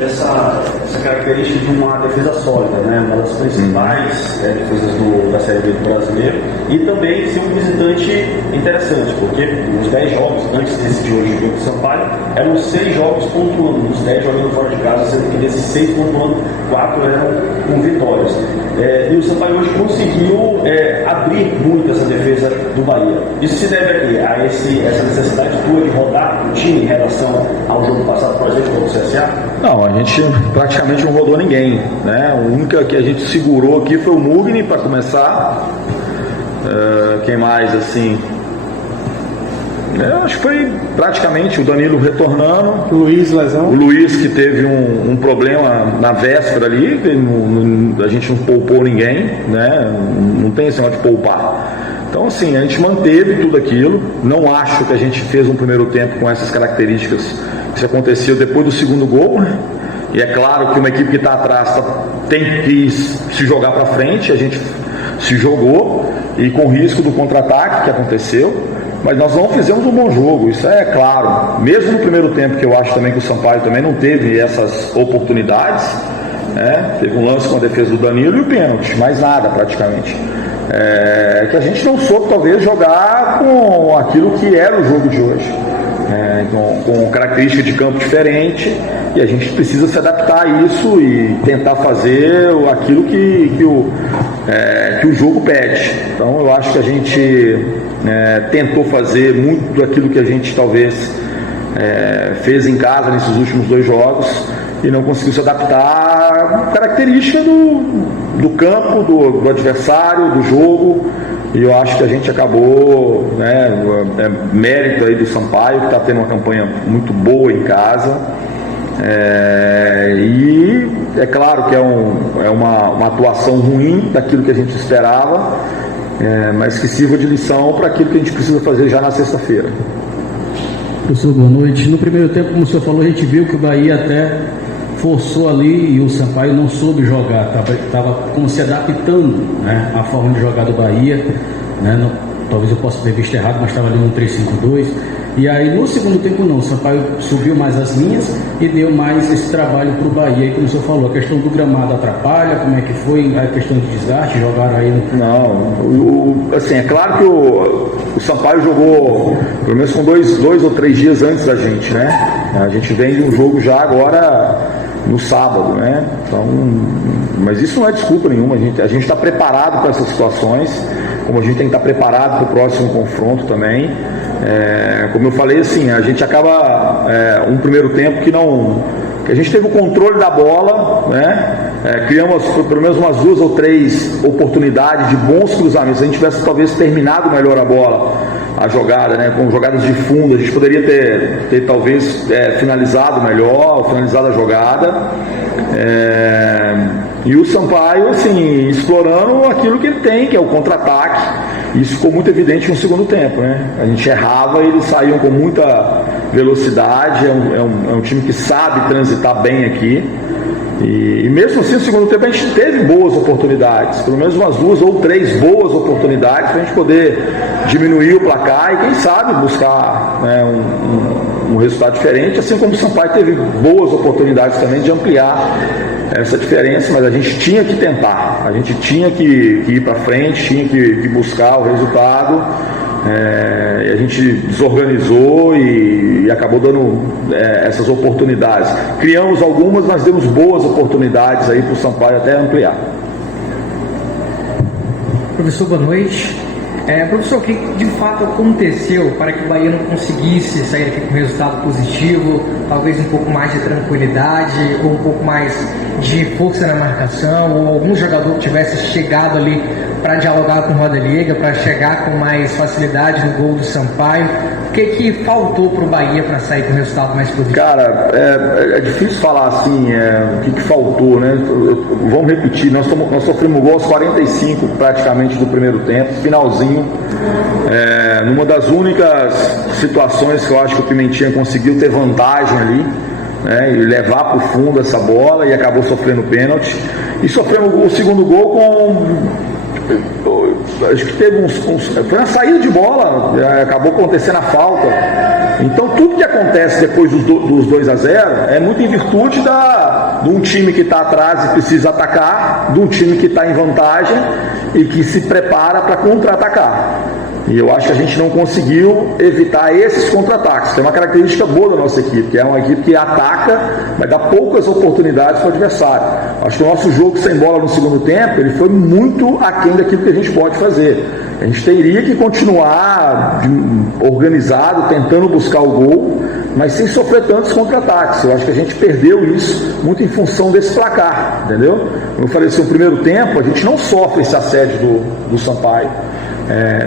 essa característica de uma defesa sólida, né? Uma das principais defesas da Série B do brasileiro, e também ser um visitante interessante, porque os 10 jogos antes desse de hoje do Sampaio eram 6 jogos pontuando, os 10 jogando fora de casa, sendo que desses 6 pontuando, 4 eram com vitórias. E o Sampaio hoje conseguiu abrir muito essa defesa do Bahia. Isso se deve a essa necessidade tua de rodar o time em relação ao jogo passado, por exemplo, contra o CSA? Não, a gente praticamente não rodou ninguém, né? A única que a gente segurou aqui foi o Mugni para começar. Quem mais assim? Acho que foi praticamente o Danilo retornando. O Luiz lesão. O Luiz, que teve um problema na véspera ali, a gente não poupou ninguém, né? Não tem esse negócio de poupar. Então, assim, a gente manteve tudo aquilo. Não acho que a gente fez um primeiro tempo com essas características. Isso aconteceu depois do segundo gol, né? E é claro que uma equipe que está atrás tem que se jogar para frente. A gente se jogou e com risco do contra-ataque que aconteceu. Mas nós não fizemos um bom jogo, isso é claro. Mesmo no primeiro tempo, que eu acho também que o Sampaio também não teve essas oportunidades, né? Teve um lance com a defesa do Danilo e o pênalti, mais nada praticamente. Que a gente não soube talvez jogar com aquilo que era o jogo de hoje, com característica de campo diferente, e a gente precisa se adaptar a isso e tentar fazer aquilo que o jogo pede. Então eu acho que a gente tentou fazer muito daquilo que a gente talvez fez em casa nesses últimos 2 jogos e não conseguiu se adaptar à característica do campo, do adversário, do jogo. E eu acho que a gente acabou, mérito aí do Sampaio, que está tendo uma campanha muito boa em casa. E é claro que é uma atuação ruim daquilo que a gente esperava, mas que sirva de lição para aquilo que a gente precisa fazer já na sexta-feira. Professor, boa noite. No primeiro tempo, como o senhor falou, a gente viu que o Bahia até forçou ali e o Sampaio não soube jogar, estava como se adaptando, né, à forma de jogar do Bahia, né, talvez eu possa ter visto errado, mas estava ali no 3-5-2, e aí no segundo tempo não, o Sampaio subiu mais as linhas e deu mais esse trabalho para o Bahia, e como o senhor falou, a questão do gramado atrapalha, como é que foi a questão de desgaste, jogaram aí no... Não, assim, é claro que o Sampaio jogou pelo menos com 2 ou 3 dias antes da gente, né? A gente vem de um jogo já agora no sábado, né? Então, mas isso não é desculpa nenhuma, a gente está preparado para essas situações, como a gente tem que estar preparado para o próximo confronto também. Como eu falei, assim, a gente acaba um primeiro tempo que a gente teve o controle da bola, né? Criamos pelo menos umas 2 ou 3 oportunidades de bons cruzamentos. Se a gente tivesse talvez terminado melhor a bola, a jogada, né? Com jogadas de fundo, a gente poderia ter talvez finalizado a jogada. E o Sampaio, assim, explorando aquilo que ele tem, que é o contra-ataque. Isso ficou muito evidente no segundo tempo, né? A gente errava e eles saíam com muita velocidade. É um time que sabe transitar bem aqui. E mesmo assim, no segundo tempo, a gente teve boas oportunidades, pelo menos umas 2 ou 3 boas oportunidades para a gente poder diminuir o placar e, quem sabe, buscar, né, um resultado diferente, assim como o Sampaio teve boas oportunidades também de ampliar essa diferença, mas a gente tinha que tentar, a gente tinha que ir para frente, tinha que buscar o resultado. E a gente desorganizou e acabou dando essas oportunidades. Criamos algumas, mas demos boas oportunidades aí para o Sampaio até ampliar. Professor, boa noite. Professor, o que de fato aconteceu para que o Bahia não conseguisse sair aqui com resultado positivo, talvez um pouco mais de tranquilidade ou um pouco mais de força na marcação, ou algum jogador que tivesse chegado ali para dialogar com o Rodallega, para chegar com mais facilidade no gol do Sampaio? O que faltou para o Bahia para sair com o resultado mais positivo? Cara, é difícil falar assim, o que faltou, né? Vamos repetir, nós sofremos gol aos 45 praticamente do primeiro tempo, finalzinho, numa das únicas situações que eu acho que o Pimentinha conseguiu ter vantagem ali, né, e levar para o fundo essa bola, e acabou sofrendo pênalti. E sofremos o segundo gol acho que teve foi na saída de bola, acabou acontecendo a falta, Então tudo que acontece depois dos 2-0 é muito em virtude de um time que está atrás e precisa atacar, de um time que está em vantagem e que se prepara para contra-atacar. E eu acho que a gente não conseguiu evitar esses contra-ataques. Tem uma característica boa da nossa equipe, que é uma equipe que ataca, mas dá poucas oportunidades para o adversário. Acho que o nosso jogo sem bola no segundo tempo, ele foi muito aquém daquilo que a gente pode fazer. A gente teria que continuar organizado, tentando buscar o gol, mas sem sofrer tantos contra-ataques. Eu acho que a gente perdeu isso muito em função desse placar, entendeu? Como eu falei assim, no primeiro tempo, a gente não sofre esse assédio do Sampaio.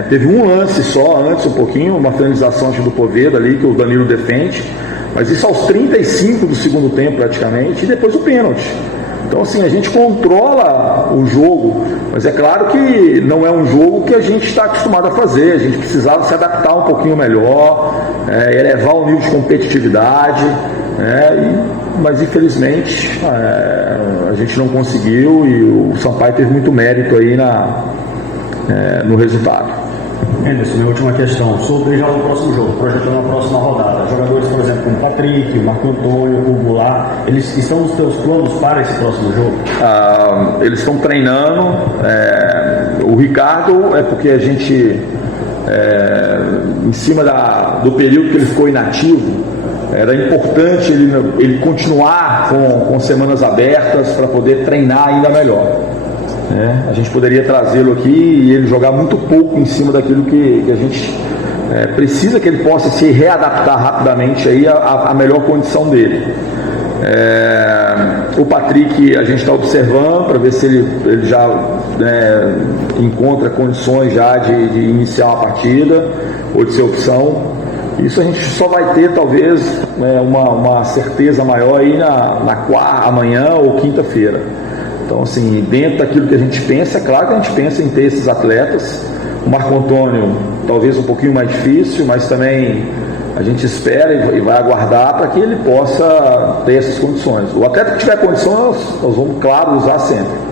Teve um lance só, antes um pouquinho, uma finalização do Poveda ali, que o Danilo defende, mas isso aos 35 do segundo tempo praticamente, e depois o pênalti. Então assim, a gente controla o jogo, mas é claro que não é um jogo que a gente está acostumado a fazer, a gente precisava se adaptar um pouquinho melhor, elevar o nível de competitividade, mas infelizmente a gente não conseguiu, e o Sampaio teve muito mérito aí no resultado. Anderson, minha última questão, sobre já o próximo jogo, projetando a próxima rodada. Jogadores, por exemplo, como o Patrick, o Marco Antônio, o Goulart, eles estão nos teus planos para esse próximo jogo? Eles estão treinando. O Ricardo é porque a gente, em cima do período que ele ficou inativo, era importante ele continuar com semanas abertas para poder treinar ainda melhor. A gente poderia trazê-lo aqui e ele jogar muito pouco em cima daquilo que a gente precisa que ele possa se readaptar rapidamente aí à melhor condição dele. O Patrick a gente está observando para ver se ele já encontra condições já de iniciar uma partida ou de ser opção. Isso a gente só vai ter talvez uma certeza maior aí amanhã ou quinta-feira. Então, assim, dentro daquilo que a gente pensa, é claro que a gente pensa em ter esses atletas. O Marco Antônio, talvez um pouquinho mais difícil, mas também a gente espera e vai aguardar para que ele possa ter essas condições. O atleta que tiver condições, nós vamos, claro, usar sempre.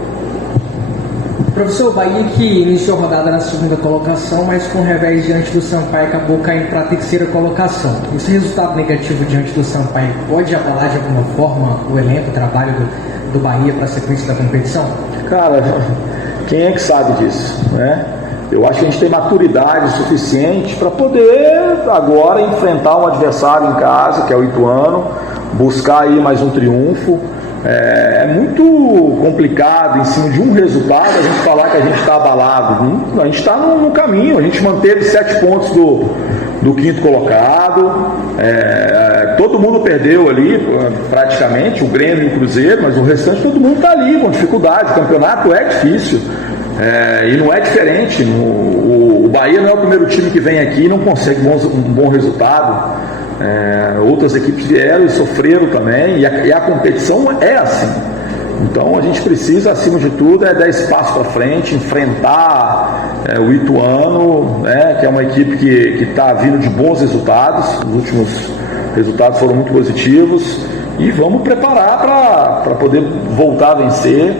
Professor, o Bahia que iniciou a rodada na segunda colocação, mas com revés diante do Sampaio acabou caindo para a terceira colocação. Esse resultado negativo diante do Sampaio pode abalar de alguma forma o elenco, o trabalho do Bahia para a sequência da competição? Cara, quem é que sabe disso, né? Eu acho que a gente tem maturidade suficiente para poder agora enfrentar um adversário em casa, que é o Ituano, buscar aí mais um triunfo. É muito complicado em cima de um resultado a gente falar que a gente está abalado. A gente está no caminho, a gente manteve 7 pontos do quinto colocado, todo mundo perdeu ali praticamente, o Grêmio e o Cruzeiro, mas o restante todo mundo está ali com dificuldade. O campeonato é difícil, e não é diferente. O Bahia não é o primeiro time que vem aqui e não consegue um bom resultado. Outras equipes vieram e sofreram também, e a competição é assim. Então a gente precisa, acima de tudo, dar espaço para frente, enfrentar o Ituano, que é uma equipe que está vindo de bons resultados. Os últimos resultados foram muito positivos, e vamos preparar para poder voltar a vencer.